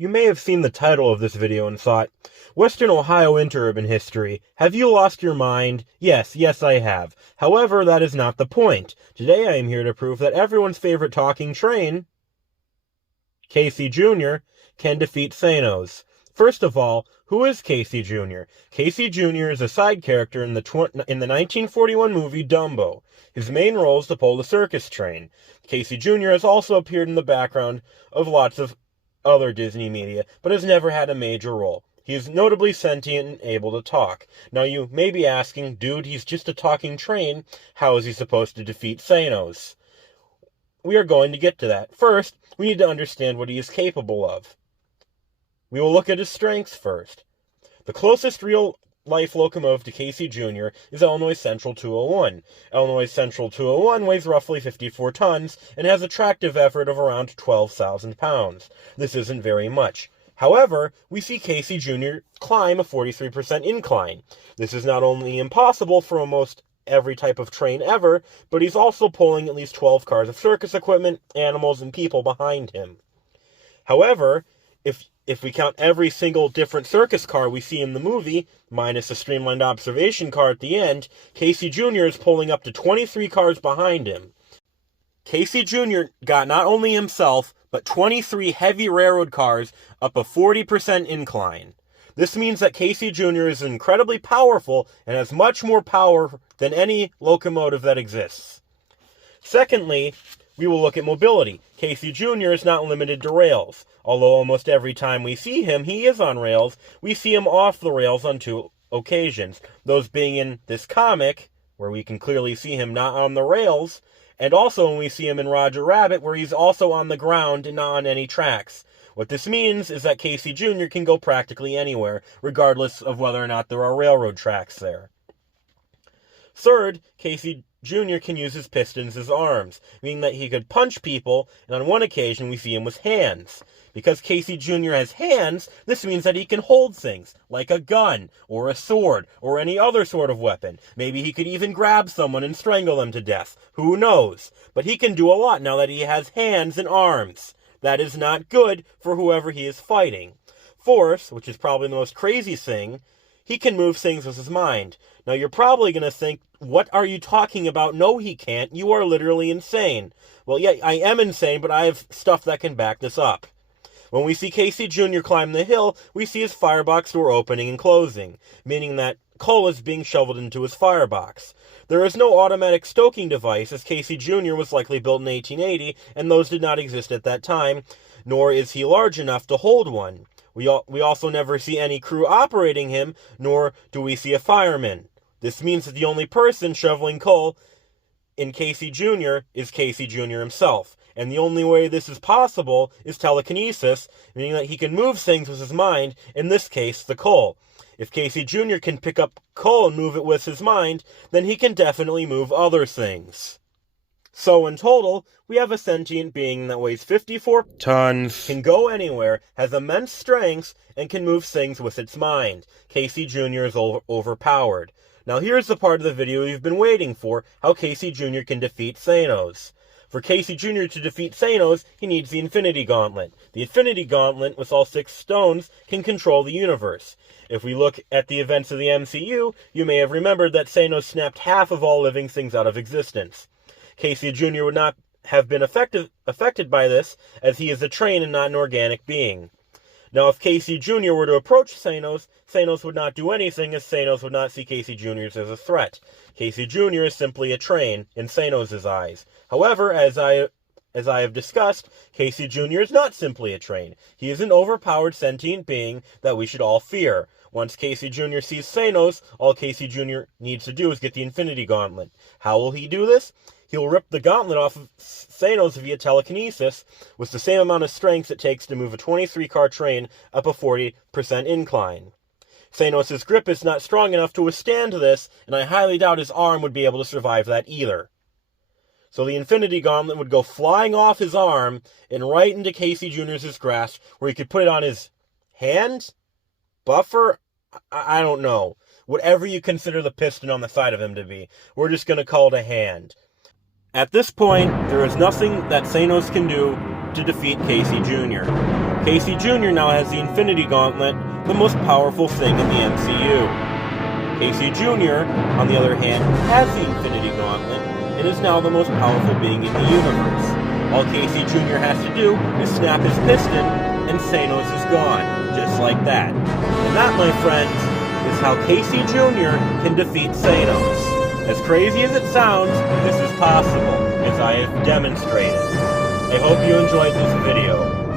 You may have seen the title of this video and thought, Western Ohio interurban history. Have you lost your mind? Yes, I have. However, that is not the point. Today I am here to prove that everyone's favorite talking train, Casey Jr., can defeat Thanos. First of all, who is Casey Jr.? Casey Jr. is a side character in the 1941 movie Dumbo. His main role is to pull the circus train. Casey Jr. has also appeared in the background of lots of other Disney media, but has never had a major role. He is notably sentient and able to talk. Now you may be asking, dude, he's just a talking train. How is he supposed to defeat Thanos? We are going to get to that. First, we need to understand what he is capable of. We will look at his strengths first. The closest real-life locomotive to Casey Jr. is Illinois Central 201. Illinois Central 201 weighs roughly 54 tons and has a tractive effort of around 12,000 pounds. This isn't very much. However, we see Casey Jr. climb a 43% incline. This is not only impossible for almost every type of train ever, but he's also pulling at least 12 cars of circus equipment, animals, and people behind him. However, if we count every single different circus car we see in the movie, minus a streamlined observation car at the end, Casey Jr. is pulling up to 23 cars behind him. Casey Jr. got not only himself, but 23 heavy railroad cars up a 40% incline. This means that Casey Jr. is incredibly powerful and has much more power than any locomotive that exists. Secondly, we will look at mobility. Casey Jr. is not limited to rails. Although almost every time we see him, he is on rails, we see him off the rails on two occasions. Those being in this comic, where we can clearly see him not on the rails, and also when we see him in Roger Rabbit, where he's also on the ground and not on any tracks. What this means is that Casey Jr. can go practically anywhere, regardless of whether or not there are railroad tracks there. Third, Casey Jr. can use his pistons as arms, meaning that he could punch people, and on one occasion we see him with hands. Because Casey Jr. has hands, this means that he can hold things, like a gun, or a sword, or any other sort of weapon. Maybe he could even grab someone and strangle them to death. Who knows? But he can do a lot now that he has hands and arms. That is not good for whoever he is fighting. Fourth, which is probably the most crazy thing, he can move things with his mind. Now you're probably going to think, what are you talking about? No, he can't. You are literally insane. Well, yeah, I am insane, but I have stuff that can back this up. When we see Casey Jr. climb the hill, we see his firebox door opening and closing, meaning that coal is being shoveled into his firebox. There is no automatic stoking device, as Casey Jr. was likely built in 1880, and those did not exist at that time, nor is he large enough to hold one. We also never see any crew operating him, nor do we see a fireman. This means that the only person shoveling coal in Casey Jr. is Casey Jr. himself. And the only way this is possible is telekinesis, meaning that he can move things with his mind, in this case, the coal. If Casey Jr. can pick up coal and move it with his mind, then he can definitely move other things. So in total, we have a sentient being that weighs 54 tons, can go anywhere, has immense strengths, and can move things with its mind. Casey Jr. is overpowered. Now here's the part of the video you've been waiting for, how Casey Jr. can defeat Thanos. For Casey Jr. to defeat Thanos, he needs the Infinity Gauntlet. The Infinity Gauntlet, with all 6 stones, can control the universe. If we look at the events of the MCU, you may have remembered that Thanos snapped half of all living things out of existence. Casey Jr. would not have been affected by this, as he is a train and not an organic being. Now, if Casey Jr. were to approach Thanos, Thanos would not do anything, as Thanos would not see Casey Jr. as a threat. Casey Jr. is simply a train in Thanos' eyes. However, as I have discussed, Casey Jr. is not simply a train. He is an overpowered sentient being that we should all fear. Once Casey Jr. sees Thanos, all Casey Jr. needs to do is get the Infinity Gauntlet. How will he do this? He'll rip the gauntlet off of Thanos via telekinesis with the same amount of strength it takes to move a 23-car train up a 40% incline. Thanos' grip is not strong enough to withstand this, and I highly doubt his arm would be able to survive that either. So the Infinity Gauntlet would go flying off his arm and right into Casey Jr.'s grasp, where he could put it on his hand? Buffer? I don't know. Whatever you consider the piston on the side of him to be. We're just going to call it a hand. At this point, there is nothing that Thanos can do to defeat Casey Jr. Casey Jr. now has the Infinity Gauntlet, the most powerful thing in the MCU. Casey Jr., on the other hand, has the Infinity Gauntlet, and is now the most powerful being in the universe. All Casey Jr. has to do is snap his piston, and Thanos is gone, just like that. And that, my friends, is how Casey Jr. can defeat Thanos. As crazy as it sounds, this is possible, as I have demonstrated. I hope you enjoyed this video.